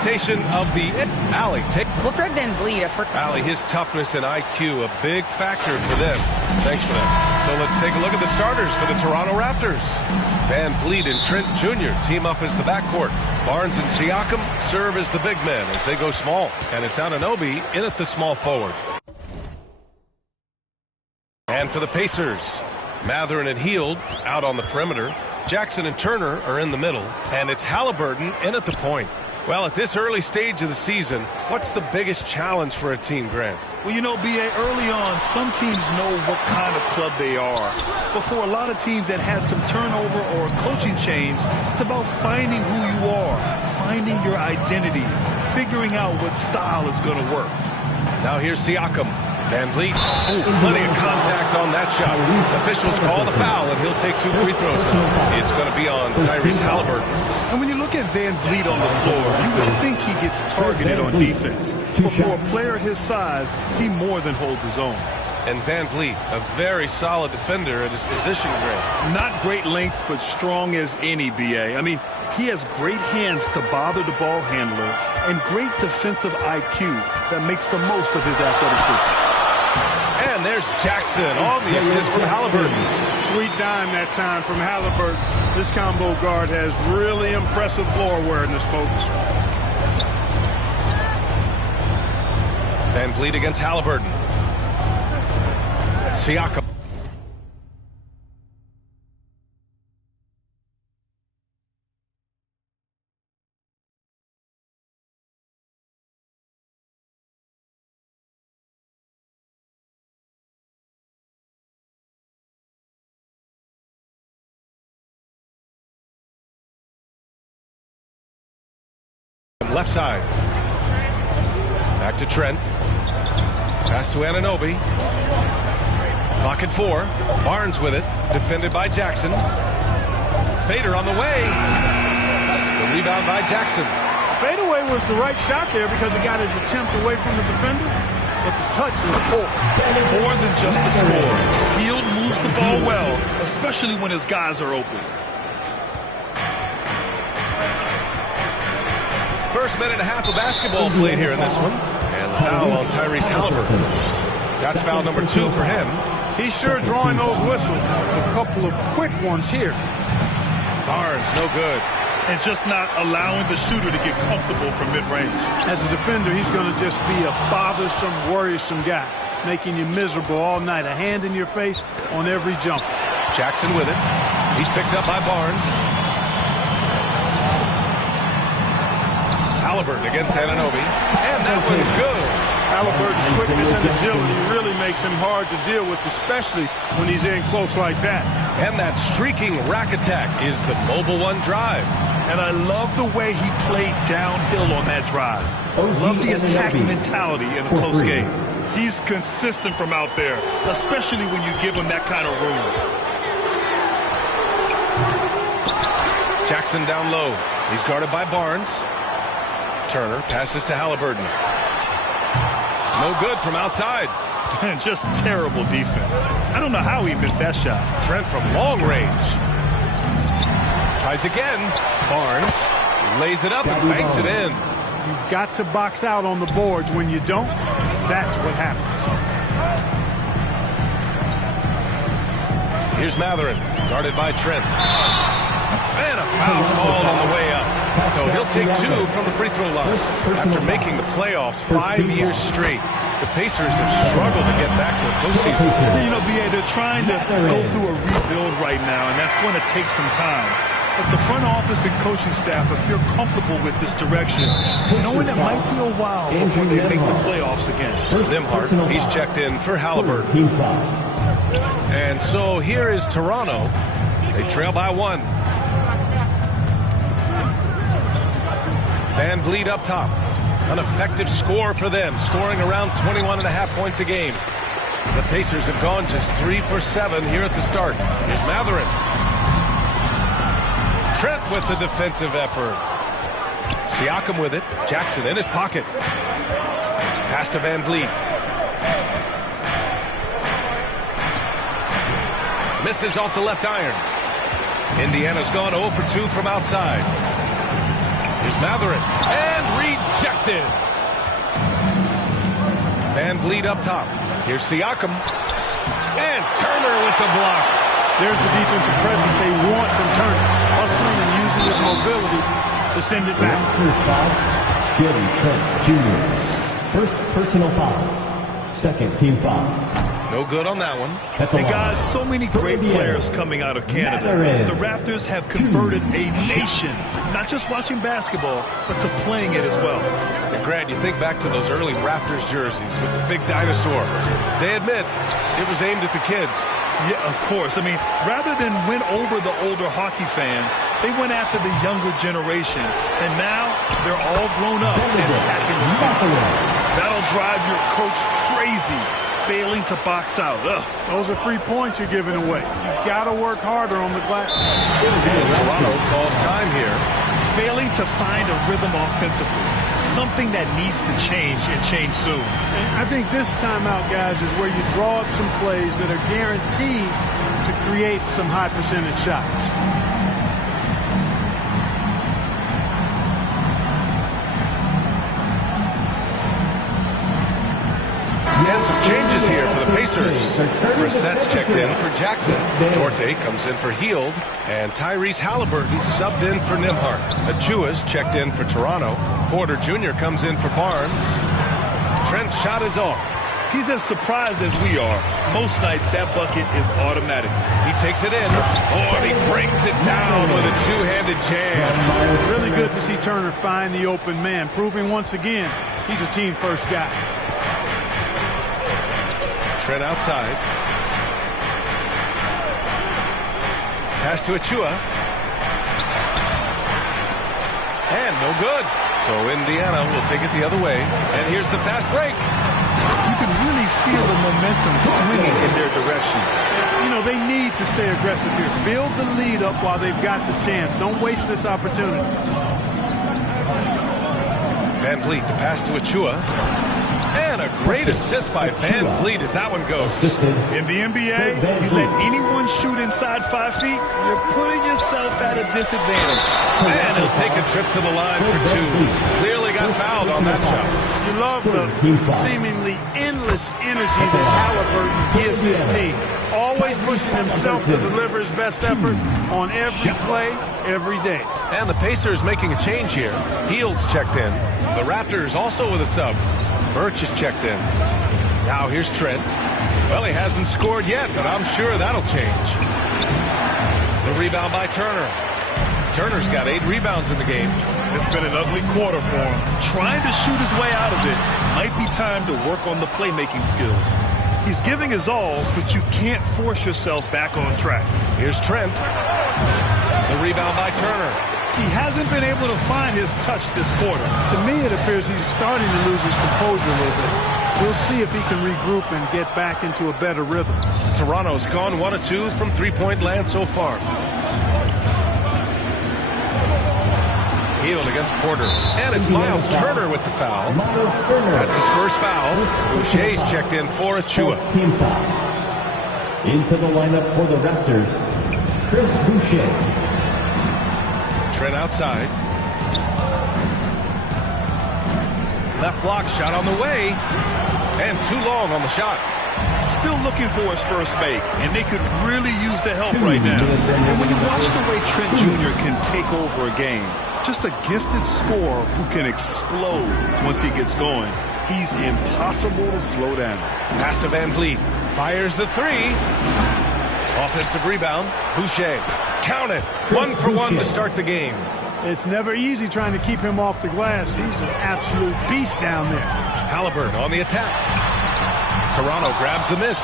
Of the Alley. Well, Fred Van Vliet. Alley, his toughness and IQ, a big factor for them. Thanks for that. So let's take a look at the starters for the Toronto Raptors. Van Vliet and Trent Jr. team up as the backcourt. Barnes and Siakam serve as the big men as they go small. And it's Anunoby in at the small forward. And for the Pacers, Mathurin and Hield out on the perimeter. Jackson and Turner are in the middle. And it's Halliburton in at the point. Well, at this early stage of the season, what's the biggest challenge for a team, Grant? Well, you know, B.A., early on, some teams know what kind of club they are. But for a lot of teams that had some turnover or a coaching change, it's about finding who you are, finding your identity, figuring out what style is going to work. Now here's Siakam. Van Vliet, plenty of contact on that shot. Officials call the foul, and he'll take 2 free throws. It's going to be on Tyrese Halliburton. And when you look at Van Vliet on the floor, you would think he gets targeted on defense. But for a player his size, he more than holds his own. And Van Vliet, a very solid defender at his position, Grant. Not great length, but strong as any, B.A. I mean, he has great hands to bother the ball handler and great defensive IQ that makes the most of his athleticism. And there's Jackson on the assist from Halliburton. Sweet dime that time from Halliburton. This combo guard has really impressive floor awareness, folks. Van Vliet against Halliburton. Siakam. Left side. Back to Trent. Pass to Anunoby. Clock at 4. Barnes with it. Defended by Jackson. Fader on the way. The rebound by Jackson. Fadeaway was the right shot there because he got his attempt away from the defender, but the touch was poor. More than just a score. Hield moves the ball well, especially when his guys are open. First minute and a half of basketball played here in this one. And the foul on Tyrese Halliburton. That's foul number 2 for him. He's sure drawing those whistles. A couple of quick ones here. Barnes, no good. And just not allowing the shooter to get comfortable from mid-range. As a defender, he's going to just be a bothersome, worrisome guy, making you miserable all night. A hand in your face on every jump. Jackson with it. He's picked up by Barnes. Halliburton against Anunoby. And that one's good. Halliburton's quickness and agility really makes him hard to deal with, especially when he's in close like that. And that streaking rack attack is the mobile one drive. And I love the way he played downhill on that drive. Love the attack mentality in a close game. He's consistent from out there, especially when you give him that kind of room. Jackson down low. He's guarded by Barnes. Turner passes to Halliburton. No good from outside. Just terrible defense. I don't know how he missed that shot. Trent from long range. Tries again. Barnes lays it up and banks it in. You've got to box out on the boards. When you don't, that's what happens. Here's Mathurin, guarded by Trent. And a foul called on the way up. So he'll take 2 from the free throw line. After making the playoffs 5 years straight, the Pacers have struggled to get back to the postseason. You know, B.A., they're trying to go through a rebuild right now, and that's going to take some time. But the front office and coaching staff appear comfortable with this direction, knowing it might be a while before they make the playoffs again. Nembhard, he's checked in for Halliburton. And so here is Toronto. They trail by 1. Van Vliet up top. An effective score for them, scoring around 21.5 points a game. The Pacers have gone just 3 for 7 here at the start. Here's Mathurin. Trent with the defensive effort. Siakam with it. Jackson in his pocket. Pass to Van Vliet. Misses off the left iron. Indiana's gone 0 for 2 from outside. Here's Matherin, and rejected. Van Vliet up top. Here's Siakam. And Turner with the block. There's the defensive presence they want from Turner. Hustling and using his mobility to send it back. First foul, Gary Trent Jr. First personal foul. Second team foul. No good on that one. And guys, so many great players coming out of Canada. The Raptors have converted a nation, not just watching basketball, but to playing it as well. And Grant, you think back to those early Raptors jerseys with the big dinosaur. They admit it was aimed at the kids. Yeah, of course. I mean, rather than win over the older hockey fans, they went after the younger generation. And now they're all grown up and packing the seats. That'll drive your coach crazy, failing to box out. Ugh. Those are free points you're giving away. You got to work harder on the glass. Toronto calls time here. Failing to find a rhythm offensively. Something that needs to change and change soon. And I think this timeout, guys, is where you draw up some plays that are guaranteed to create some high percentage shots. And some changes here for the Pacers. Brissett's checked in for Jackson. Dorte comes in for Hield. And Tyrese Halliburton subbed in for Nimhart. Achua's checked in for Toronto. Porter Jr. comes in for Barnes. Trent's shot is off. He's as surprised as we are. Most nights, that bucket is automatic. He takes it in. Oh, and he brings it down with a two-handed jam. It's really good to see Turner find the open man, proving once again he's a team-first guy. Trent outside. Pass to Achua. And no good. So Indiana will take it the other way. And here's the fast break. You can really feel the momentum swinging in their direction. You know, they need to stay aggressive here. Build the lead up while they've got the chance. Don't waste this opportunity. Van Vliet, the pass to Achua. And a great assist by Van Vliet as that one goes. In the NBA, you let anyone shoot inside 5 feet, you're putting yourself at a disadvantage. And he'll take a trip to the line for two. Clearly got fouled on that shot. You love the seemingly endless energy that Halliburton gives his team. Always pushing himself to deliver his best effort on every play, every day. And the Pacers making a change here. Hield's checked in. The Raptors also with a sub. Birch is checked in. Now here's Trent. Well, he hasn't scored yet, but I'm sure that'll change. The rebound by Turner. Turner's got 8 rebounds in the game. It's been an ugly quarter for him. Trying to shoot his way out of it. Might be time to work on the playmaking skills. He's giving his all, but you can't force yourself back on track. Here's Trent. The rebound by Turner. He hasn't been able to find his touch this quarter. To me, it appears he's starting to lose his composure a little bit. We'll see if he can regroup and get back into a better rhythm. Toronto's gone 1 of 2 from three-point land so far. Hield against Porter. And it's Miles Turner with the foul. That's his first foul. Boucher's checked in for Achua. Team foul. Into the lineup for the Raptors, Chris Boucher. Trent outside. Left block shot on the way. And too long on the shot. Still looking for his first make, and they could really use the help right now. And when you watch the way Trent Jr. can take over a game, just a gifted scorer who can explode once he gets going. He's impossible to slow down. Pass to Van Vliet. Fires the three. Offensive rebound. Boucher. Count it. 1 for 1 to start the game. It's never easy trying to keep him off the glass. He's an absolute beast down there. Halliburton on the attack. Toronto grabs the miss.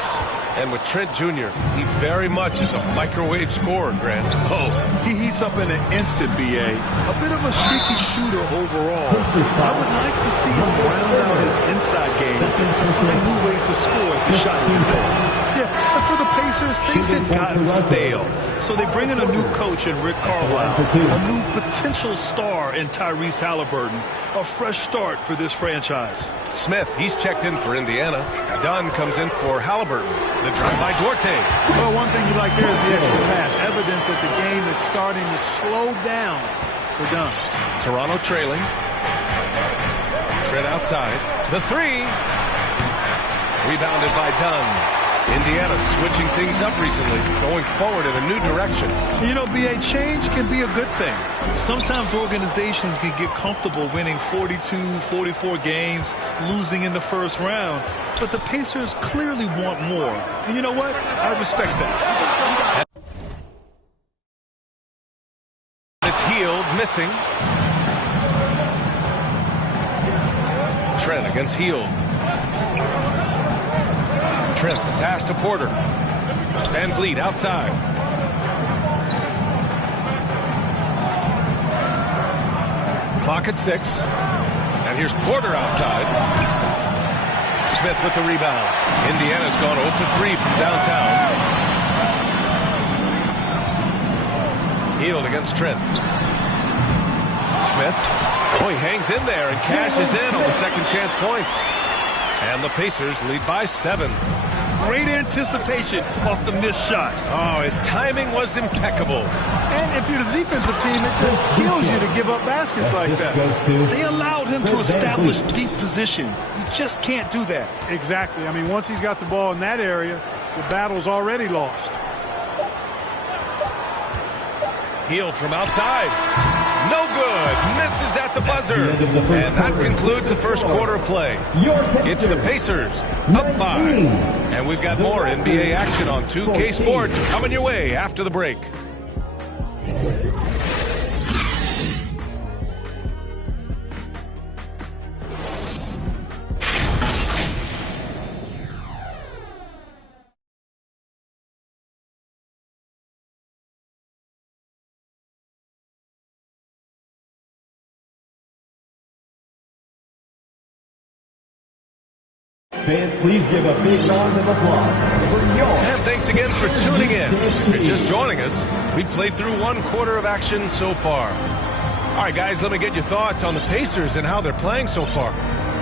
And with Trent Jr., he very much is a microwave scorer, Grant. Oh, he heats up in an instant, B.A. A bit of a streaky shooter overall. I would like to see him round out his inside game to find new ways to score if the shot is called. Yeah, and for the Pacers, things had gotten stale. So they bring in a new coach in Rick Carlisle, a new potential star in Tyrese Halliburton, a fresh start for this franchise. Smith, he's checked in for Indiana. Dunn comes in for Halliburton. The drive by Dorte. Well, one thing you like there is the extra pass. Evidence that the game is starting to slow down for Dunn. Toronto trailing. Trent outside. The three. Rebounded by Dunn. Indiana switching things up recently, going forward in a new direction. You know, BA, change can be a good thing. Sometimes organizations can get comfortable winning 42, 44 games, losing in the first round. But the Pacers clearly want more. And you know what? I respect that. It's Hield, missing. Trent against Hield. Trent, the pass to Porter. Van Vliet outside. Clock at 6. And here's Porter outside. Smith with the rebound. Indiana's gone 0 for 3 from downtown. Hield against Trent. Smith. Oh, he hangs in there and cashes in on the second chance points. And the Pacers lead by 7. Great anticipation off the missed shot. Oh, his timing was impeccable. And if you're the defensive team, it just kills you to give up baskets like that. They allowed him to establish deep position. You just can't do that. Exactly. I mean, once he's got the ball in that area, the battle's already lost. Hield from outside. No good. Misses at the buzzer. And that concludes the first quarter of play. It's the Pacers up 5. And we've got more NBA action on 2K Sports coming your way after the break. Fans, please give a big round of applause for your... And thanks again for tuning in. If you're just joining us, we've played through 1 quarter of action so far. All right, guys, let me get your thoughts on the Pacers and how they're playing so far.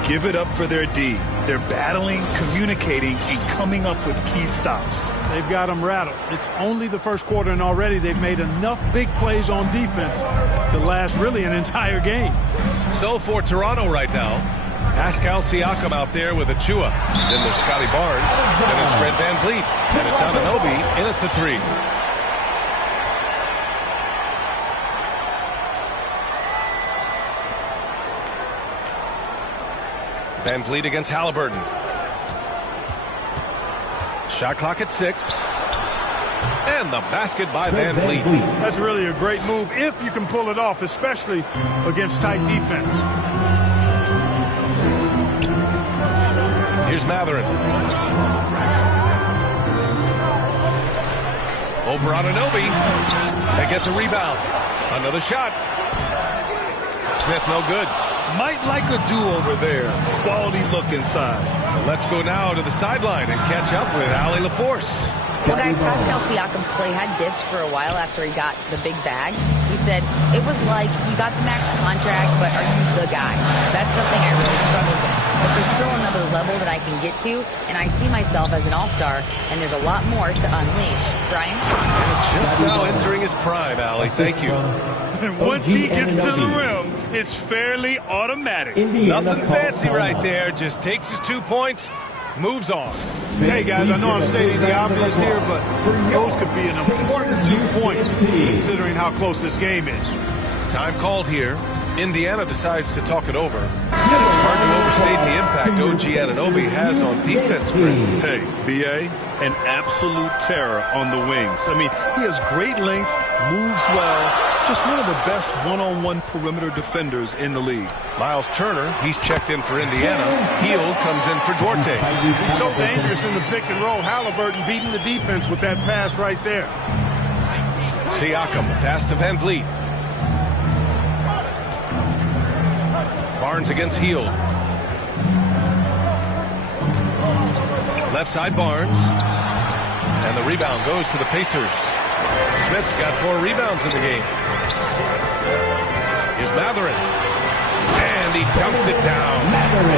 Give it up for their D. They're battling, communicating, and coming up with key stops. They've got them rattled. It's only the first quarter, and already they've made enough big plays on defense to last really an entire game. So for Toronto right now, Pascal Siakam out there with Achua. Then there's Scotty Barnes. Then it's Fred Van Vliet. And it's Anunoby in at the 3. Van Vliet against Halliburton. Shot clock at 6. And the basket by Van Vliet. That's really a great move if you can pull it off, especially against tight defense. Here's Matherin. Over Anunoby. They get the rebound. Another shot. Smith no good. Might like a do-over there. Quality look inside. Let's go now to the sideline and catch up with Allie LaForce. Well, guys, Pascal Siakam's play had dipped for a while after he got the big bag. He said, it was like, you got the max contract, but are you the guy? That's something I really struggled with. But there's still another level that I can get to, and I see myself as an all-star, and there's a lot more to unleash. Brian? Just now entering his prime, Allie. Thank you. And once he gets to the rim, it's fairly automatic. Nothing fancy right there. Just takes his 2 points, moves on. Hey, guys, I know I'm stating the obvious here, but those could be an important 2 points, considering how close this game is. Time called here. Indiana decides to talk it over. It's hard to overstate the impact OG Anunoby has on defense, Brent. Hey, BA, an absolute terror on the wings. I mean, he has great length, moves well, just one of the best one-on-one perimeter defenders in the league. Miles Turner, he's checked in for Indiana. Hield comes in for Duarte. He's so dangerous in the pick and roll. Halliburton beating the defense with that pass right there. Siakam, the pass to Van Vliet. Barnes against Hield. Left side Barnes. And the rebound goes to the Pacers. Smith's got 4 rebounds in the game. Here's Matherin. And he dunks it down.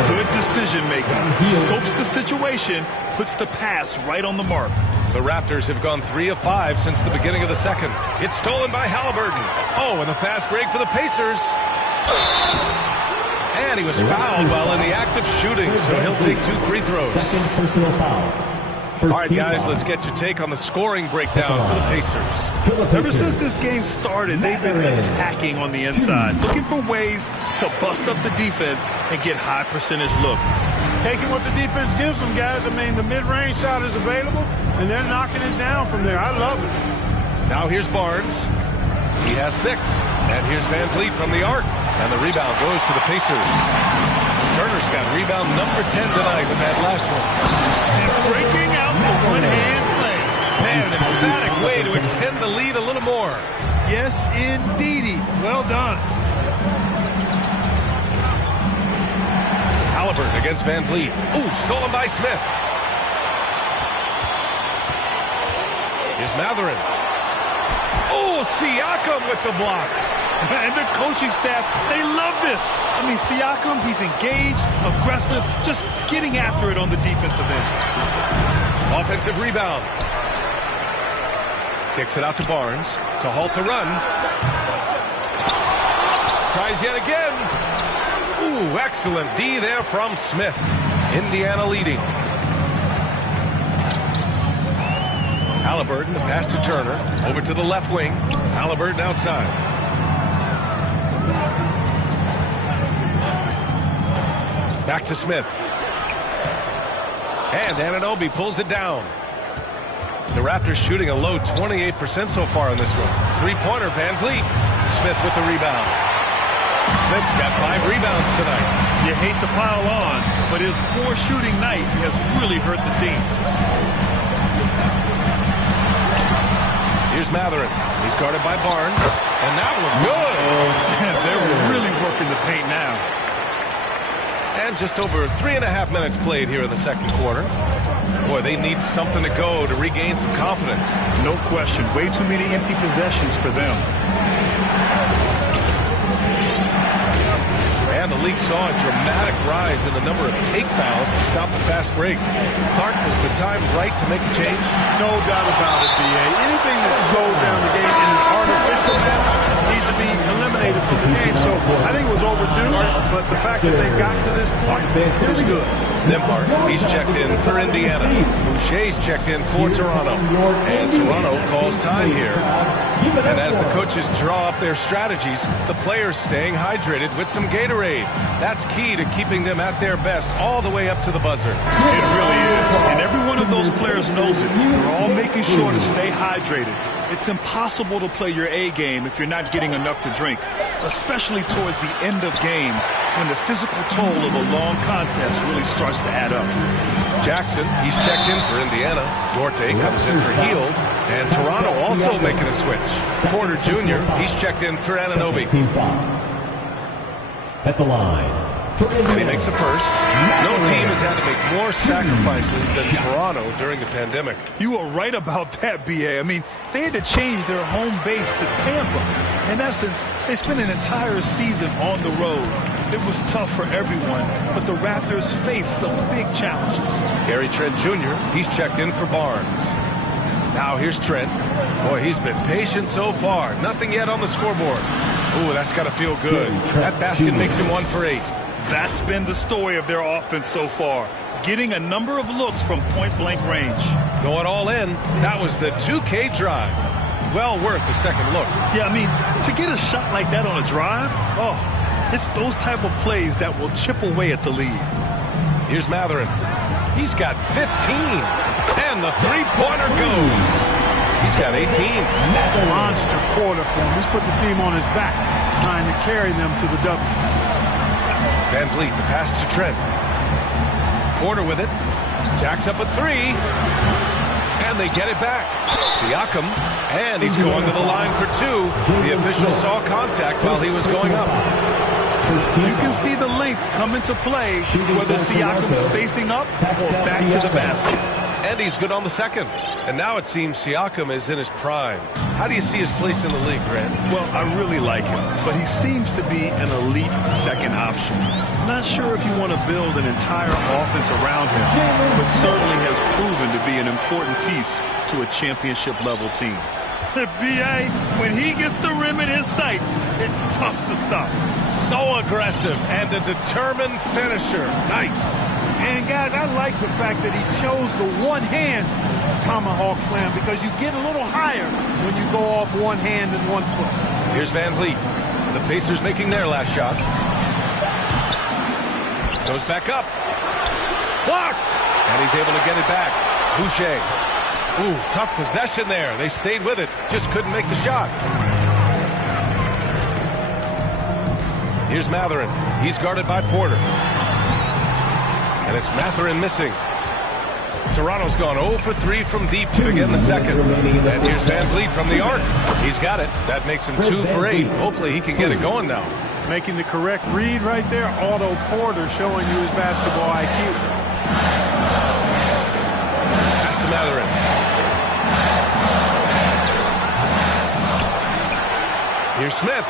Good decision making. Scopes the situation, puts the pass right on the mark. The Raptors have gone 3 of 5 since the beginning of the second. It's stolen by Halliburton. Oh, and the fast break for the Pacers. And he was fouled while in the act of shooting, so he'll take 2 free throws. Second personal foul. All right, guys, let's get your take on the scoring breakdown for the Pacers. Ever since this game started, they've been attacking on the inside, looking for ways to bust up the defense and get high percentage looks. Taking what the defense gives them, guys. I mean, the mid-range shot is available, and they're knocking it down from there. I love it. Now here's Barnes. He has 6. And here's Van Vliet from the arc. And the rebound goes to the Pacers. Turner's got rebound number 10 tonight with that last one. And breaking out the one-hand slam. Man, an emphatic way to extend the lead a little more. Yes, indeedy. Well done. Halliburton against Van Vliet. Ooh, stolen by Smith. Here's Matherin. Oh, Siakam with the block. And the coaching staff, they love this. I mean, Siakam, he's engaged, aggressive, just getting after it on the defensive end. Offensive rebound. Kicks it out to Barnes to halt the run. Tries yet again. Ooh, excellent D there from Smith. Indiana leading. Halliburton, the pass to Turner. Over to the left wing. Halliburton outside. Back to Smith. And Anunoby pulls it down. The Raptors shooting a low 28% so far in this one. Three-pointer, Van Vliet. Smith with the rebound. Smith's got 5 rebounds tonight. You hate to pile on, but his poor shooting night has really hurt the team. Here's Matherin. He's guarded by Barnes. And that one good. They're really working the paint now. And just over 3.5 minutes played here in the second quarter. Boy, they need something to go to regain some confidence. No question. Way too many empty possessions for them. And the league saw a dramatic rise in the number of take fouls to stop the fast break. Clark, was the time right to make a change? No doubt about it, B.A. Anything that slows down the game in an artificial manner needs to be eliminated from the game. So I think it was overdue, but the fact that they got to this point is good. Nembhard, he's checked in for Indiana. Boucher's checked in for Toronto. And Toronto calls time here. And as the coaches draw up their strategies, the players staying hydrated with some Gatorade. That's key to keeping them at their best all the way up to the buzzer. It really is. And every one of those players knows it. They're all making sure to stay hydrated. It's impossible to play your A game if you're not getting enough to drink, especially towards the end of games when the physical toll of a long contest really starts to add up. Jackson, he's checked in for Indiana. Duarte comes in for Hield. And Toronto also making a switch. Porter Jr., he's checked in for Anunoby. At the line. And he makes a first. No team has had to make more sacrifices than Toronto during the pandemic. You are right about that, B.A. I mean, they had to change their home base to Tampa. In essence, they spent an entire season on the road. It was tough for everyone, but the Raptors faced some big challenges. Gary Trent Jr., he's checked in for Barnes. Now here's Trent. Boy, he's been patient so far. Nothing yet on the scoreboard. Ooh, that's got to feel good. That basket makes him 1 for 8. That's been the story of their offense so far. Getting a number of looks from point-blank range. Going all in. That was the 2K drive. Well worth a second look. Yeah, I mean, to get a shot like that on a drive, it's those type of plays that will chip away at the lead. Here's Matherin. He's got 15. And the three-pointer goes. He's got 18. Monster quarter for him. He's put the team on his back, trying to carry them to the W. Van Vliet, the pass to Trent. Porter with it. Jacks up a 3. And they get it back. Siakam. And he's going to the line for 2. The official saw contact while he was going up. You can see the length come into play, whether Siakam's facing up or back to the basket. And he's good on the second. And now it seems Siakam is in his prime. How do you see his place in the league, Grant? Well, I really like him, but he seems to be an elite second option. Not sure if you want to build an entire offense around him, but certainly has proven to be an important piece to a championship-level team. B.A., when he gets the rim in his sights, it's tough to stop. So aggressive and a determined finisher. Nice. And, guys, I like the fact that he chose the one-hand tomahawk slam because you get a little higher when you go off one hand and one foot. Here's Van Vliet. The Pacers making their last shot. Goes back up. Blocked! And he's able to get it back. Boucher. Ooh, tough possession there. They stayed with it. Just couldn't make the shot. Here's Mathurin. He's guarded by Porter. And it's Mathurin missing. Toronto's gone 0 for 3 from deep to begin the second. And here's Van Vliet from the arc. He's got it. That makes him 2 for 8. Hopefully he can get it going now. Making the correct read right there. Otto Porter showing you his basketball IQ. Pass to Mathurin. Here's Smith.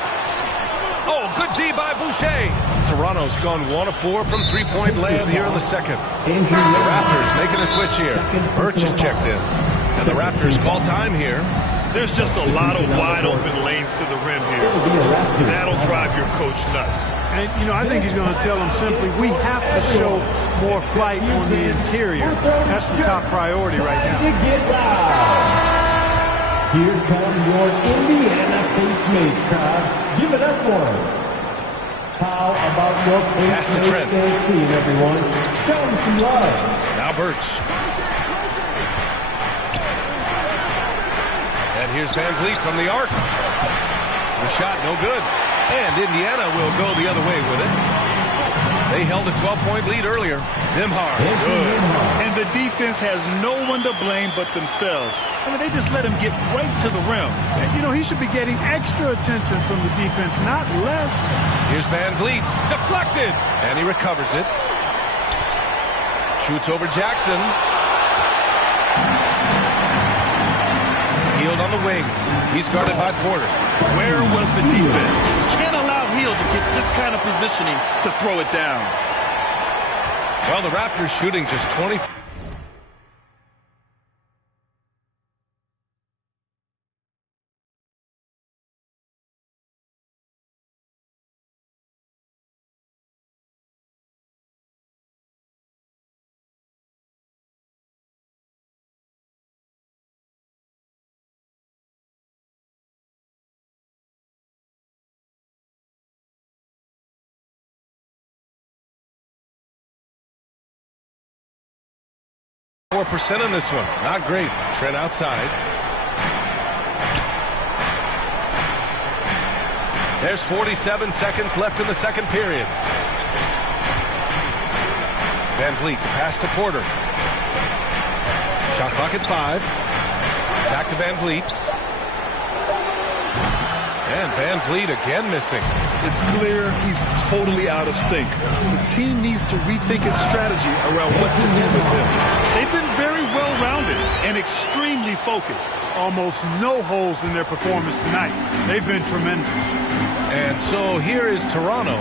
Oh, good D by Boucher. Toronto's gone 1 of 4 from three-point land here in the second. The Raptors making a switch here. Birch is checked in. And the Raptors call time here. There's just a lot of wide-open lanes to the rim here. That'll drive your coach nuts. And, you know, I think he's going to tell them simply, we have to show more flight on the interior. That's the top priority right now. Here come your Indiana Pacemates crowd. Give it up for him. How about your Pacemates team, everyone? Show them some love. Now Birch. And here's Van Vliet from the arc. The shot no good. And Indiana will go the other way with it. They held a 12-point lead earlier. Nembhard, good. And the defense has no one to blame but themselves. I mean, they just let him get right to the rim. And, you know, he should be getting extra attention from the defense, not less. Here's Van Vliet. Deflected. And he recovers it. Shoots over Jackson. Hield on the wing. He's guarded by Porter. Where was the defense? Can't allow Hield to get this kind of positioning to throw it down. Well, the Raptors shooting just 20. % in this one. Not great. Trent outside. There's 47 seconds left in the second period. Van Vliet, the pass to Porter. Shot clock at 5. Back to Van Vliet. And Van Vliet again missing. It's clear he's totally out of sync. The team needs to rethink its strategy around what to do with him. They've been very well-rounded and extremely focused. Almost no holes in their performance tonight. They've been tremendous. And so here is Toronto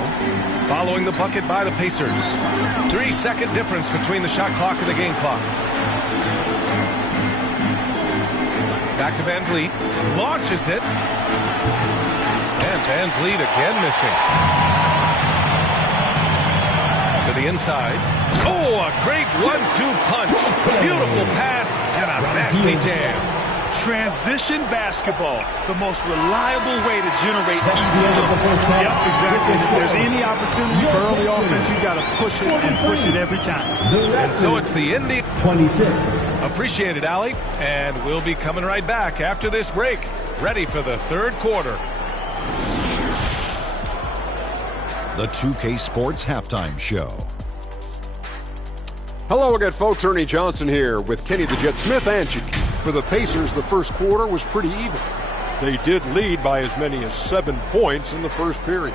following the bucket by the Pacers. 3-second difference between the shot clock and the game clock. Back to Van Vliet. Launches it. And Van Vliet again missing. To the inside. Oh, a great 1-2 punch. Beautiful pass and a nasty jam. Transition basketball, the most reliable way to generate easy looks. Yep, exactly. If there's any opportunity for early offense, you've got to push it and push it every time. And so it's the Indy. 26. Appreciate it, Allie. And we'll be coming right back after this break. Ready for the third quarter. The 2K Sports Halftime Show. Hello again, folks. Ernie Johnson here with Kenny the Jet Smith and for the Pacers. The first quarter was pretty even. They did lead by as many as 7 points in the first period.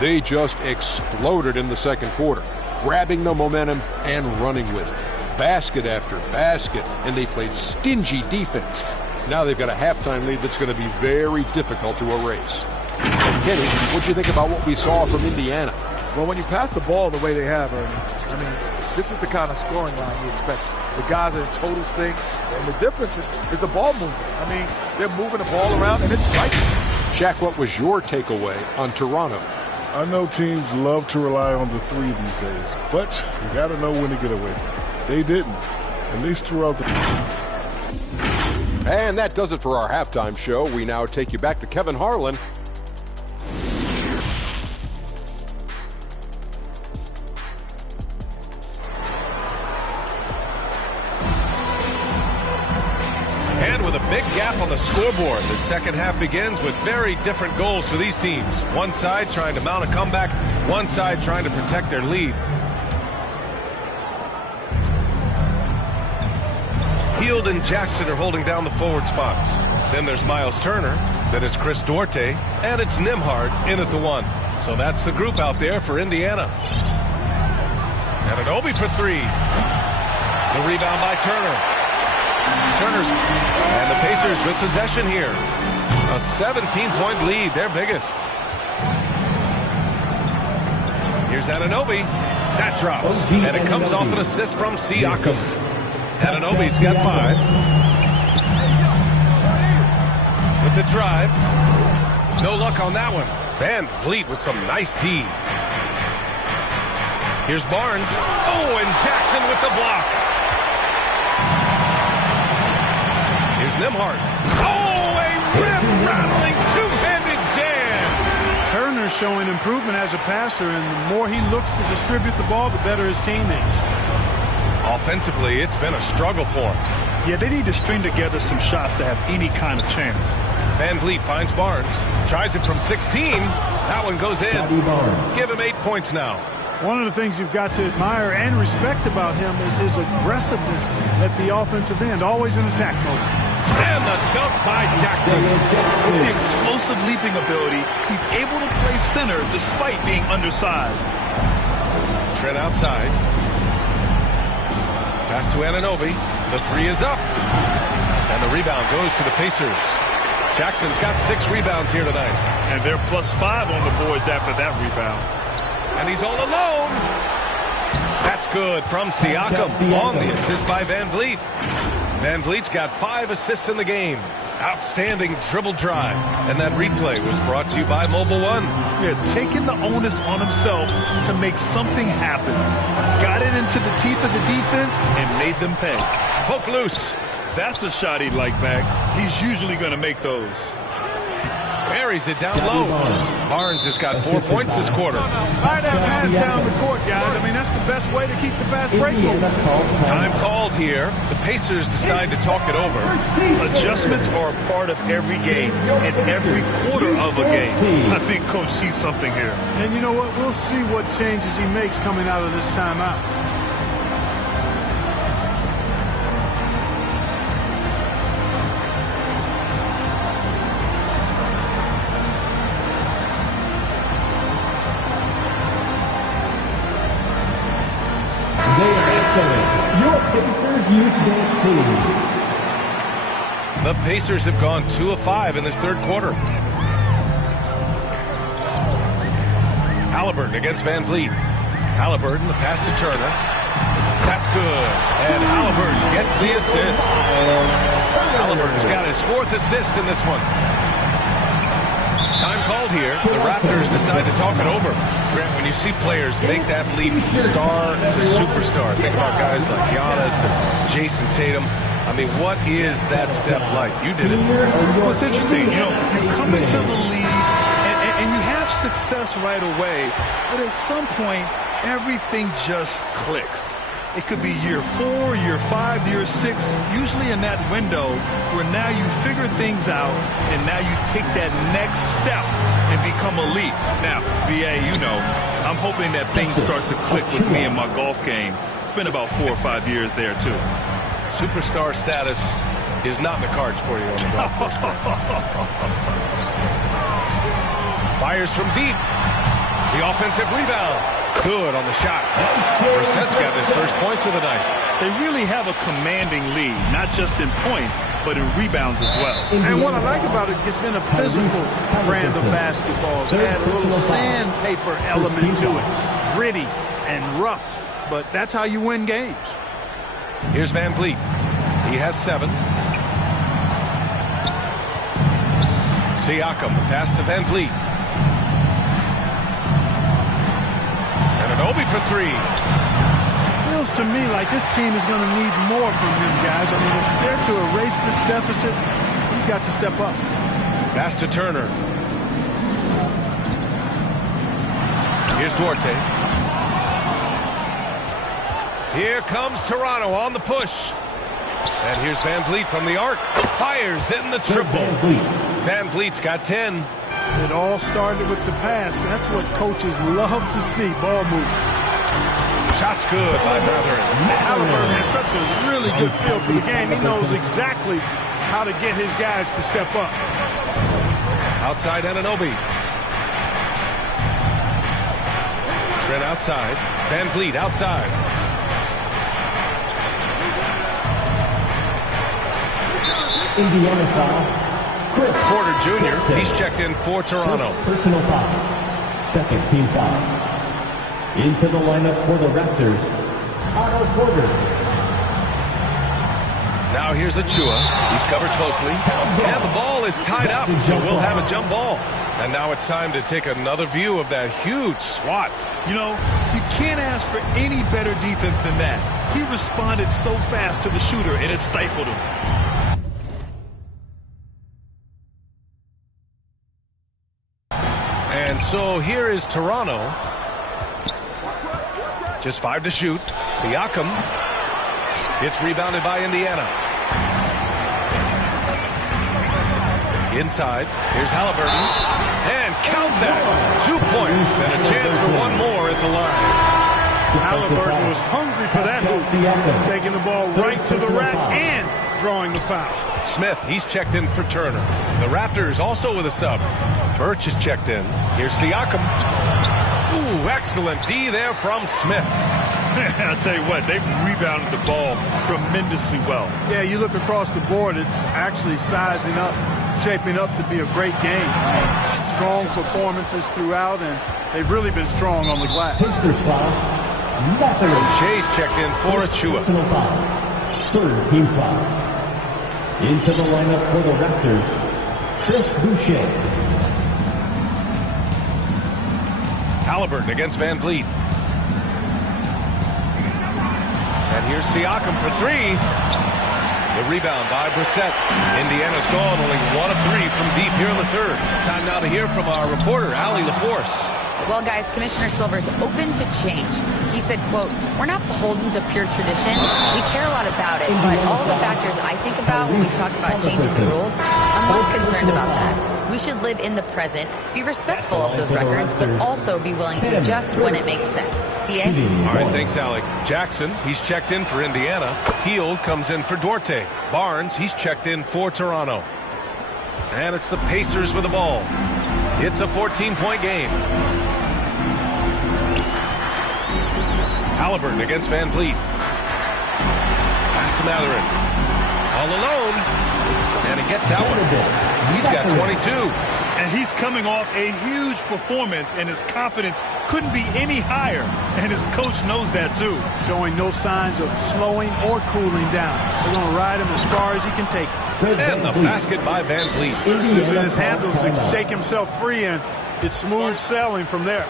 They just exploded in the second quarter, grabbing the momentum and running with it. Basket after basket, and they played stingy defense. Now they've got a halftime lead that's going to be very difficult to erase. And Kenny, what do you think about what we saw from Indiana? Well, when you pass the ball the way they have, Ernie, I mean, this is the kind of scoring line you expect. The guys are in total sync. And the difference is the ball movement. I mean, they're moving the ball around, and it's striking. Shaq, what was your takeaway on Toronto? I know teams love to rely on the three these days, but you got to know when to get away from it. They didn't, at least throughout the... And that does it for our halftime show. We now take you back to Kevin Harlan. And with a big gap on the scoreboard, the second half begins with very different goals for these teams. One side trying to mount a comeback, one side trying to protect their lead. Heald and Jackson are holding down the forward spots. Then there's Miles Turner, then it's Chris Duarte, and it's Nimhard in at the one. So that's the group out there for Indiana. Anunoby for three. The rebound by Turner. And the Pacers with possession here. A 17-point lead, their biggest. Here's Anunoby. That drops, and it comes off an assist from Siakam. Anunoby's got 5. With the drive. No luck on that one. Van Vliet with some nice D. Here's Barnes. Oh, and Jackson with the block. Here's Nimhard. Oh, a rim-rattling two-handed jam. Turner showing improvement as a passer, and the more he looks to distribute the ball, the better his team is. Offensively, it's been a struggle for him. Yeah, they need to string together some shots to have any kind of chance. Van Vliet finds Barnes. Tries it from 16. That one goes in. Give him 8 points now. One of the things you've got to admire and respect about him is his aggressiveness at the offensive end, always in attack mode. And the dunk by Jackson. With the explosive leaping ability, he's able to play center despite being undersized. Trent outside. Pass to Anunoby. The three is up. And the rebound goes to the Pacers. Jackson's got 6 rebounds here tonight. And they're +5 on the boards after that rebound. And he's all alone. That's good from Siakam on the assist by Van Vliet. Van Vliet's got 5 assists in the game. Outstanding dribble drive. And that replay was brought to you by Mobile One. Yeah, taking the onus on himself to make something happen. Got it into the teeth of the defense and made them pay. Poke loose. That's a shot he'd like back. He's usually going to make those. Buries it down low. Barnes has got 4 points this quarter. Fire that pass down the court, guys. I mean, that's the best way to keep the fast break moving. Time called here. The Pacers decide to talk it over. Adjustments are a part of every game and every quarter of a game. I think Coach sees something here. And you know what? We'll see what changes he makes coming out of this timeout. Your Pacers Youth Dance Team. The Pacers have gone 2 of 5 in this third quarter. Halliburton against Van Vliet. Halliburton, the pass to Turner. That's good. And Halliburton gets the assist. Halliburton's got his 4th assist in this one. Time called here. The Raptors decide to talk it over. Grant, when you see players make that leap from star to superstar, think about guys like Giannis and Jason Tatum. I mean, what is that step like? You did it. Well, it's interesting. You know, you come into the league and you have success right away, but at some point, everything just clicks. It could be year 4, year 5, year 6, usually in that window where now you figure things out and now you take that next step and become elite. Now, VA, you know, I'm hoping that things start to click with me in my golf game. It's been about 4 or 5 years there, too. Superstar status is not in the cards for you on the golf course. Fires from deep. The offensive rebound. Good on the shot. Brissett's got his first points of the night. They really have a commanding lead, not just in points, but in rebounds as well. And what I like about it, it's been a physical brand of basketball. It's had a little sandpaper element to it. Gritty and rough, but that's how you win games. Here's Van Vliet. He has 7. Siakam, pass to Van Vliet. And Anunoby for 3. Feels to me like this team is going to need more from him, guys. I mean, if they're to erase this deficit, he's got to step up. Pass to Turner. Here's Duarte. Here comes Toronto on the push. And here's Van Vliet from the arc. Fires in the triple. Van Vliet's got 10. It all started with the pass. That's what coaches love to see, ball movement. Shot's good by Matherin. Halliburton has such a really good feel for the game. He knows exactly how to get his guys to step up. Outside Anunoby. Trent outside. Van Vliet outside. Indiana foul. Chris Porter Jr. He's checked in for Toronto. Personal foul. Second team foul. Into the lineup for the Raptors, Otto Porter. Now here's Achua. He's covered closely. And the ball is tied up, so we'll have a jump ball. And now it's time to take another view of that huge swat. You know, you can't ask for any better defense than that. He responded so fast to the shooter, and it stifled him. And so here is Toronto. Just 5 to shoot. Siakam. It's rebounded by Indiana. Inside. Here's Halliburton. And count that. 2 points and a chance for one more at the line. Halliburton was hungry for that hoop. Taking the ball right to the rack and drawing the foul. Smith, he's checked in for Turner. The Raptors also with a sub. Birch is checked in. Here's Siakam. Ooh, excellent D there from Smith. I'll tell you what, they've rebounded the ball tremendously well. Yeah, you look across the board, it's actually sizing up, shaping up to be a great game. Strong performances throughout, and they've really been strong on the glass. Pacers foul. Matherin. Shea's checked in for Achua. Personal foul. Third team foul. Into the lineup for the Raptors, Chris Boucher. Halliburton against Van Vliet. And here's Siakam for 3. The rebound by Brissett. Indiana's gone only 1 of 3 from deep here in the third. Time now to hear from our reporter, Allie LaForce. Well, guys, Commissioner Silver's open to change. He said, quote, "We're not beholden to pure tradition. We care a lot about it, but all the factors I think about when we talk about changing the rules, I'm less concerned about that. We should live in the present, be respectful of those records, but also be willing to adjust when it makes sense." BA? All right, thanks, Alec. Jackson, he's checked in for Indiana. Hield comes in for Duarte. Barnes, he's checked in for Toronto. And it's the Pacers with the ball. It's a 14-point game. Halliburton against Van Vliet. Pass to Matherin. All alone. And he gets out one. He's got 22. And he's coming off a huge performance, and his confidence couldn't be any higher. And his coach knows that, too. Showing no signs of slowing or cooling down. They're going to ride him as far as he can take him. And the basket by Van Vliet. Using his handles to shake himself free, and it's smooth sailing from there.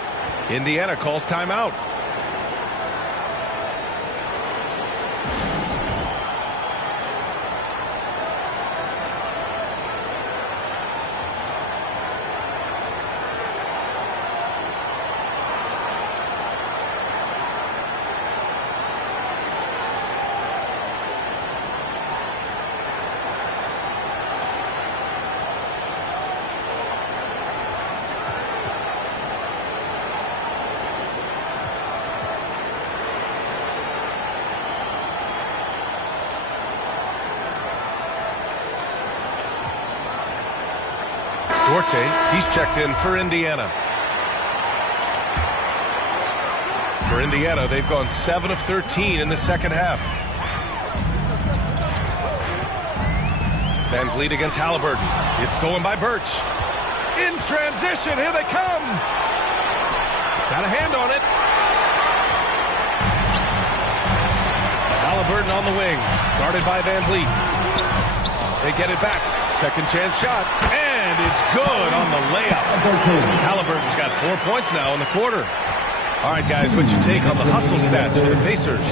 Indiana calls timeout. Duarte, he's checked in for Indiana. For Indiana, they've gone 7 of 13 in the second half. Van Vliet against Halliburton. It's stolen by Birch. In transition, here they come. Got a hand on it. Halliburton on the wing, guarded by Van Vliet. They get it back. Second chance shot, and it's good on the layup. Halliburton's got 4 points now in the quarter. All right, guys, what's your take on the hustle stats for the Pacers?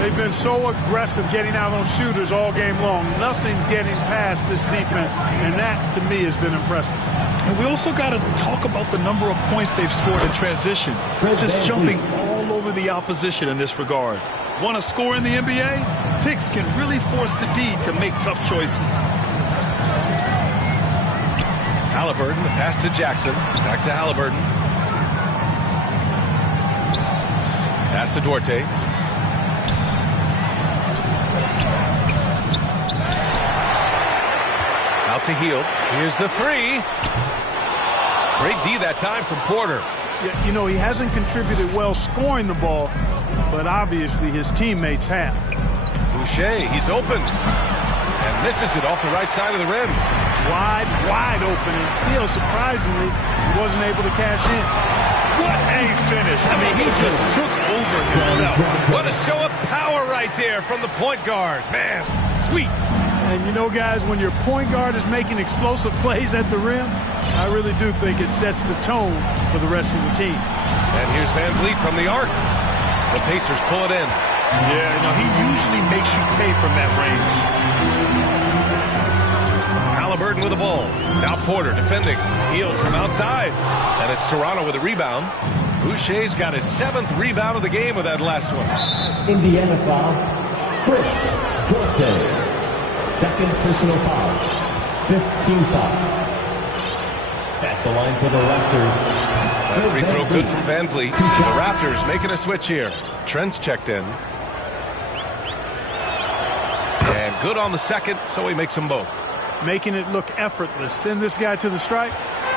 They've been so aggressive getting out on shooters all game long. Nothing's getting past this defense, and that, to me, has been impressive. And we also got to talk about the number of points they've scored in transition. Just jumping all over the opposition in this regard. Want to score in the NBA? Picks can really force the D to make tough choices. Halliburton, the pass to Jackson. Back to Halliburton. Pass to Duarte. Out to Hield. Here's the three. Great D that time from Porter. Yeah, you know, he hasn't contributed well scoring the ball, but obviously his teammates have. Boucher, he's open. And misses it off the right side of the rim. Wide open, and still, surprisingly, he wasn't able to cash in. What a finish. I mean, he just took over himself. What a show of power right there from the point guard. Man, sweet. And you know, guys, when your point guard is making explosive plays at the rim, I really do think it sets the tone for the rest of the team. And here's Van Vliet from the arc. The Pacers pull it in. Yeah, no, he usually makes you pay from that range. Halliburton with the ball. Now Porter defending. Hield from outside. And it's Toronto with a rebound. Boucher's got his 7th rebound of the game with that last one. Indiana foul. Chris Duarte. Second personal foul. 5th team foul. At the line for the Raptors. That free throw good from Van Vliet. The Raptors making a switch here. Trent's checked in. And good on the second, so he makes them both. Making it look effortless. Send this guy to the stripe,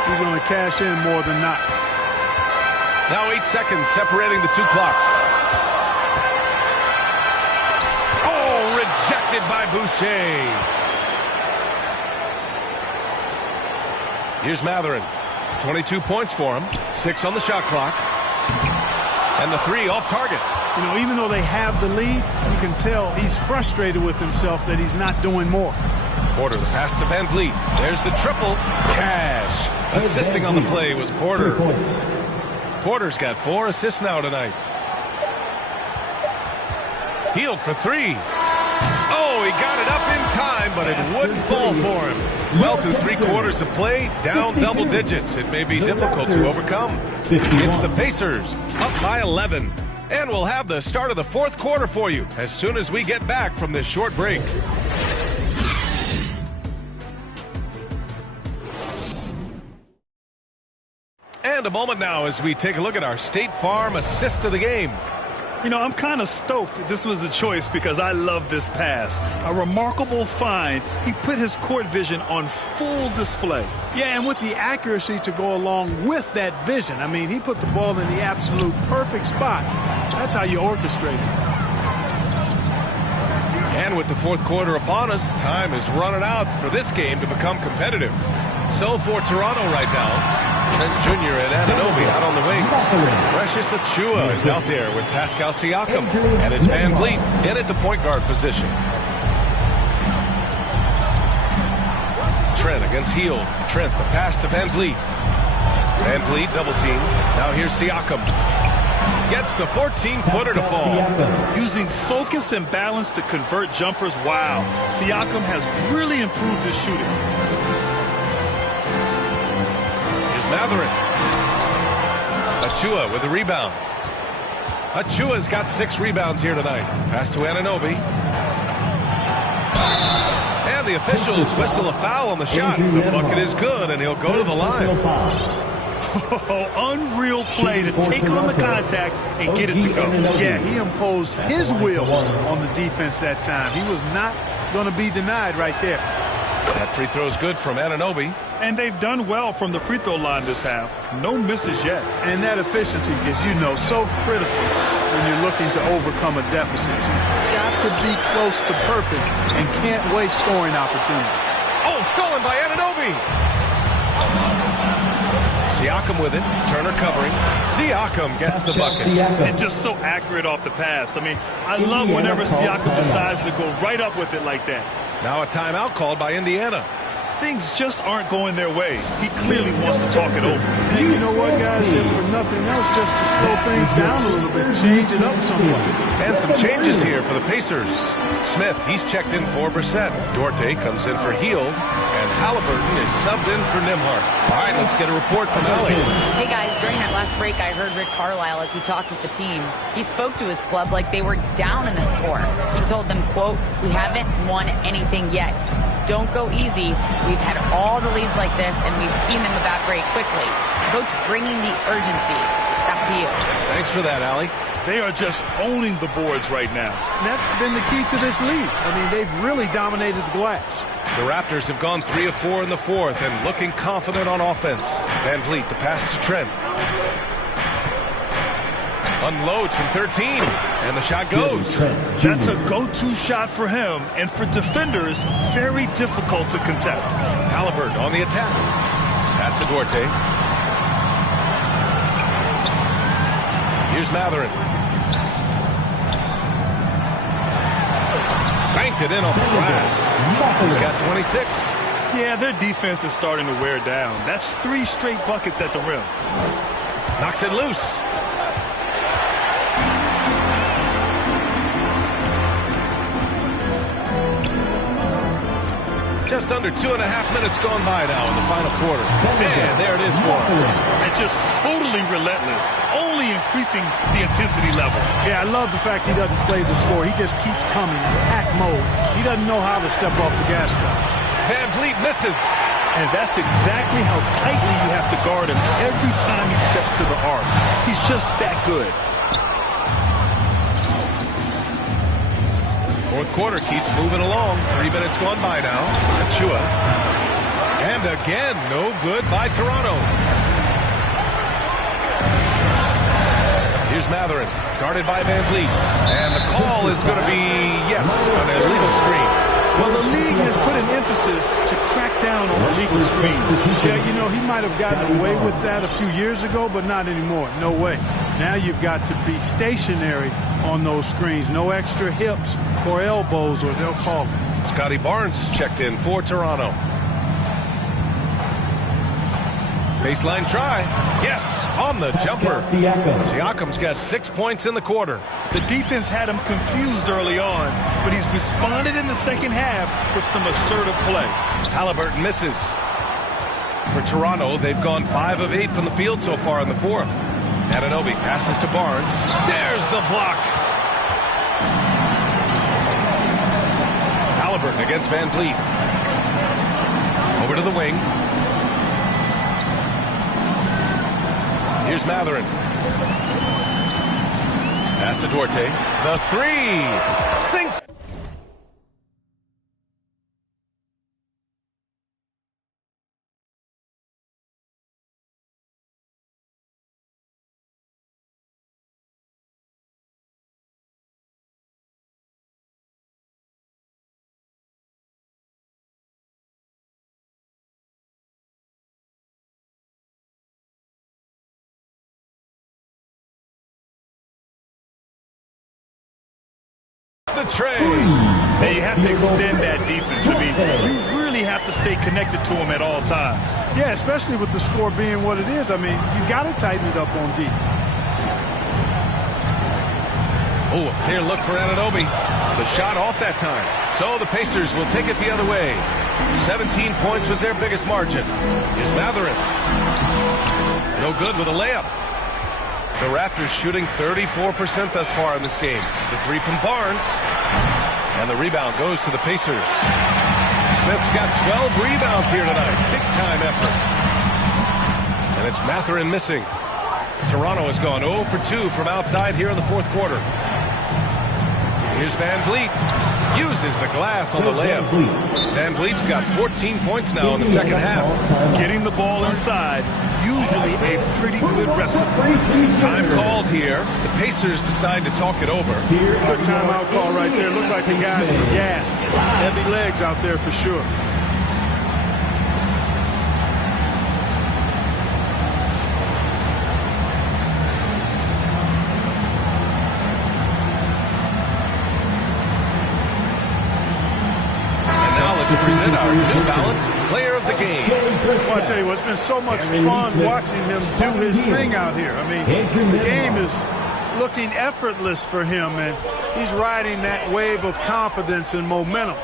he's going to cash in more than not. Now 8 seconds separating the two clocks. Oh, rejected by Boucher. Here's Matherin. 22 points for him. 6 on the shot clock. And the three off target. You know, even though they have the lead, you can tell he's frustrated with himself that he's not doing more. Porter, the pass to Van Vliet. There's the triple. Cash. Assisting on the play was Porter. Porter's got 4 assists now tonight. Hield for 3. Oh, he got it up in time, but it wouldn't fall for him. Well, through 3 quarters of play, down double digits. It may be difficult to overcome. It's the Pacers, up by 11. And we'll have the start of the 4th quarter for you as soon as we get back from this short break. And a moment now as we take a look at our State Farm assist of the game. You know, I'm kind of stoked this was a choice because I love this pass. A remarkable find. He put his court vision on full display. Yeah, and with the accuracy to go along with that vision. I mean, he put the ball in the absolute perfect spot. That's how you orchestrate it. And with the 4th quarter upon us, time is running out for this game to become competitive. So for Toronto right now, Trent Jr. and Anunoby out on the wings. Precious Achiuwa is out there with Pascal Siakam. And it's Van Vliet in at the point guard position. Trent against Hield. Trent, the pass to Van Vliet. Van Vliet double team. Now here's Siakam. Gets the 14-footer to fall. Using focus and balance to convert jumpers. Wow. Siakam has really improved his shooting. Matherin. Achiuwa with the rebound. Achiuwa's got 6 rebounds here tonight. Pass to Anunoby. And the officials whistle a foul on the shot. The bucket is good, and he'll go to the line. Oh, unreal play to take on the contact and get it to go. Yeah, he imposed his will on the defense that time. He was not going to be denied right there. That free throw is good from Anunoby. And they've done well from the free throw line this half. No misses yet. And that efficiency is, you know, so critical when you're looking to overcome a deficit. You've got to be close to perfect and can't waste scoring opportunities. Oh, stolen by Anunoby. Siakam with it. Turner covering. Siakam gets the bucket. And just so accurate off the pass. I mean, I love whenever Siakam decides to go right up with it like that. Now a timeout called by Indiana. Things just aren't going their way. He clearly wants to talk it over. And you know what, guys? If for nothing else, just to slow things down a little bit, change it up somewhat. And some changes here for the Pacers. Smith, he's checked in for Brissett. Dorte comes in for Heel. And Halliburton is subbed in for Nimhart. All right, let's get a report from Ellie. Hey, guys, during that last break, I heard Rick Carlisle as he talked with the team. He spoke to his club like they were down in the score. He told them, quote, "We haven't won anything yet. Don't go easy. We've had all the leads like this, and we've seen them evaporate quickly. Coach bringing the urgency." Back to you. Thanks for that, Allie. They are just owning the boards right now. And that's been the key to this lead. I mean, they've really dominated the glass. The Raptors have gone 3 of 4 in the fourth and looking confident on offense. Van Vliet, the pass to Trent. Unloads from 13, and the shot goes. That's a go-to shot for him, and for defenders, very difficult to contest. Halliburton on the attack. Pass to Duarte. Here's Matherin. Banked it in off the glass. He's got 26. Yeah, their defense is starting to wear down. That's 3 straight buckets at the rim. Knocks it loose. Just under 2.5 minutes gone by now in the final quarter. And there it is for him. And just totally relentless, only increasing the intensity level. Yeah, I love the fact he doesn't play the score. He just keeps coming, attack mode. He doesn't know how to step off the gas pedal. Van Vliet misses. And that's exactly how tightly you have to guard him every time he steps to the arc. He's just that good. Fourth quarter keeps moving along. 3 minutes gone by now. Achua. And again, no good by Toronto. Here's Matherin, guarded by Van Vliet. And the call is going to be, yes, an illegal screen. Well, the league has put an emphasis to crack down on illegal screens. Yeah, you know, he might have gotten away with that a few years ago, but not anymore. No way. Now you've got to be stationary on those screens. No extra hips or elbows, or they'll call it. Scotty Barnes checked in for Toronto. Baseline try. Yes, on the jumper. Siakam's got 6 points in the quarter. The defense had him confused early on, but he's responded in the second half with some assertive play. Halliburton misses. For Toronto, they've gone 5 of 8 from the field so far in the fourth. Anunoby passes to Barnes. There's the block. Halliburton against Van Vliet. Over to the wing. Here's Matherin. Pass to Duarte. The three. Sinks. The trade. Hey, you have to extend that defense. I mean, you really have to stay connected to him at all times. Yeah, especially with the score being what it is. I mean, you got to tighten it up on D. Oh, a clear look for Anunoby. The shot off that time. So the Pacers will take it the other way. 17 points was their biggest margin. Is Matherin. No good with a layup. The Raptors shooting 34% thus far in this game. The three from Barnes. And the rebound goes to the Pacers. Smith's got 12 rebounds here tonight. Big-time effort. And it's Matherin missing. Toronto has gone 0 for 2 from outside here in the fourth quarter. Here's Van Vliet. Uses the glass on the layup. Van Vliet's got 14 points now in the second half. Getting the ball inside, usually a pretty good recipe. Time called here. The Pacers decide to talk it over. Good timeout call right there. Looked like the guys were gassed. Heavy legs out there for sure. balance, player of the game. Well, I tell you what, it's been so much fun watching him do his thing out here. I mean, the game is looking effortless for him, and he's riding that wave of confidence and momentum,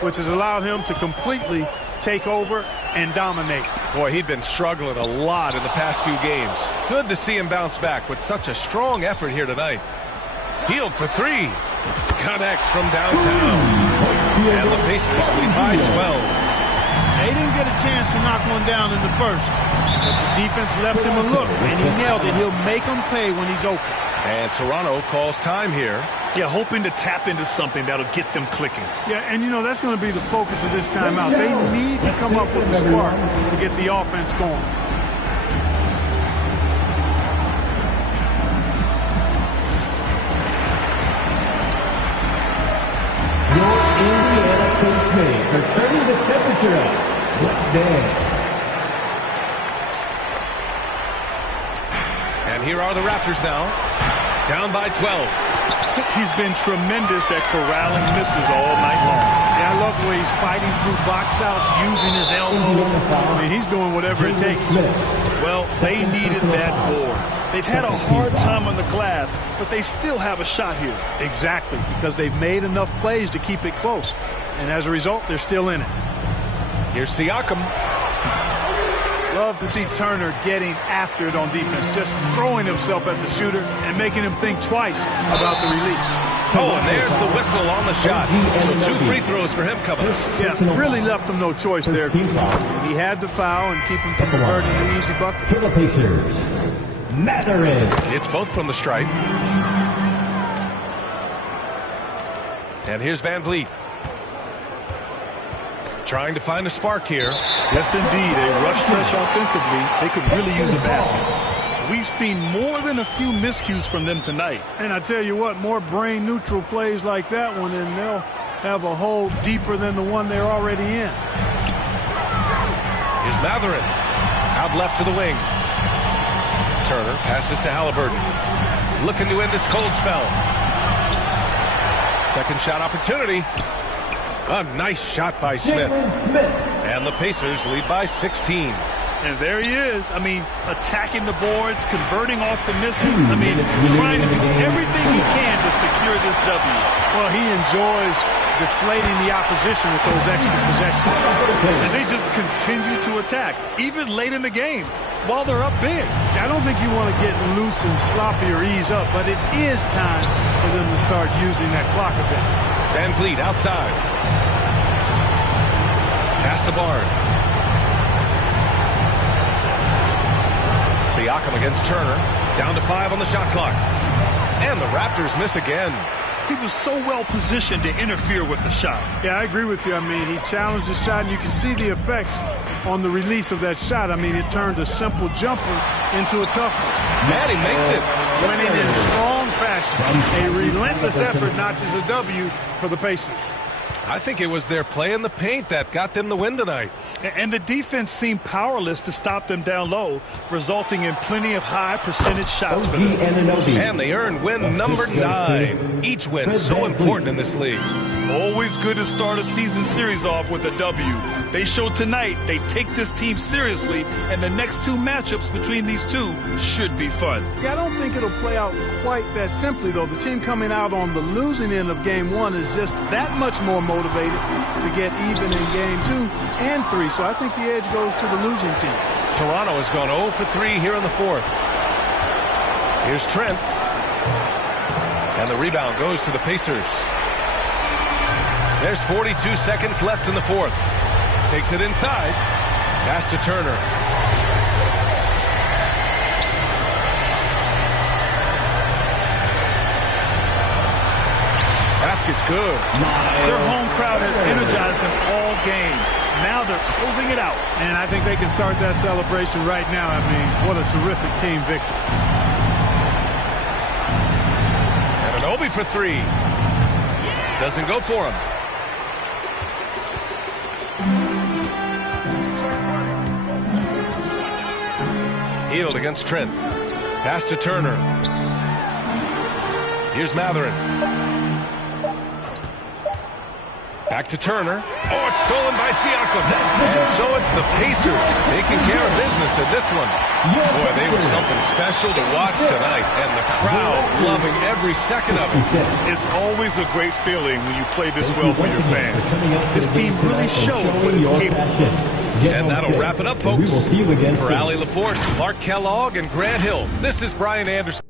which has allowed him to completely take over and dominate. Boy, he'd been struggling a lot in the past few games. Good to see him bounce back with such a strong effort here tonight. Healed for three. Connects from downtown. And the Pacers lead by 12. They didn't get a chance to knock one down in the first, but the defense left him a look, and he nailed it. He'll make them pay when he's open. And Toronto calls time here. Yeah, hoping to tap into something that'll get them clicking. Yeah, and you know, that's going to be the focus of this timeout. They need to come up with a spark to get the offense going. Your Indiana Pacemates are turning the temperature up. Let's dance. And here are the Raptors now. Down by 12. He's been tremendous at corralling misses all night long. Yeah, I love the way he's fighting through box outs, using his elbow. I mean, he's doing whatever it takes. Well, they needed that board. They've had a hard time on the glass, but they still have a shot here. Exactly, because they've made enough plays to keep it close. And as a result, they're still in it. Here's Siakam. Love to see Turner getting after it on defense, just throwing himself at the shooter and making him think twice about the release. Oh, and there's the whistle on the shot. So 2 free throws for him coming up. Yeah, really left him no choice there. He had to foul and keep him from converting an easy bucket. For the Pacers, Mathurin. It's both from the stripe. And here's Van Vliet. Trying to find a spark here. Yes, indeed. A rough stretch offensively. They could really use a basket. We've seen more than a few miscues from them tonight. And I tell you what, more brain-neutral plays like that one, and they'll have a hole deeper than the one they're already in. Here's Mathurin. Out left to the wing. Turner passes to Halliburton. Looking to end this cold spell. Second shot opportunity. A nice shot by Smith. And the Pacers lead by 16. And there he is. I mean, attacking the boards, converting off the misses. I mean, trying to do everything he can to secure this W. Well, he enjoys deflating the opposition with those extra possessions. And they just continue to attack, even late in the game, while they're up big. I don't think you want to get loose and sloppy or ease up, but it is time for them to start using that clock a bit. Van Vliet outside. Pass to Barnes. Siakam against Turner. Down to 5 on the shot clock. And the Raptors miss again. He was so well positioned to interfere with the shot. Yeah, I agree with you. I mean, he challenged the shot, and you can see the effects on the release of that shot. I mean, it turned a simple jumper into a tough one. And he makes it. Winning in strong fashion. A relentless effort notches a W for the Pacers. I think it was their play in the paint that got them the win tonight. And the defense seemed powerless to stop them down low, resulting in plenty of high percentage shots for them. And they earned win number 9. Each win so important in this league. Always good to start a season series off with a W. They showed tonight they take this team seriously, and the next 2 matchups between these two should be fun. Yeah, I don't think it'll play out quite that simply, though. The team coming out on the losing end of Game 1 is just that much more motivated to get even in Game 2 and 3. So I think the edge goes to the losing team. Toronto has gone 0 for 3 here in the 4th. Here's Trent. And the rebound goes to the Pacers. There's 42 seconds left in the 4th. Takes it inside. Pass to Turner. Basket's good. Their home crowd has energized them all game. Now they're closing it out. And I think they can start that celebration right now. I mean, what a terrific team victory. And an Obi for 3. Doesn't go for him. Healed against Trent. Pass to Turner. Here's Mathurin. Back to Turner. Oh, it's stolen by Siakam. And so it's the Pacers taking care of business in this one. Boy, they were something special to watch tonight, and the crowd loving every second of it. It's always a great feeling when you play this well for your fans. This team really showed what it's capable of. And that'll wrap it up, folks. We will see you again For soon. Allie LaForce, Clark Kellogg, and Grant Hill, this is Brian Anderson.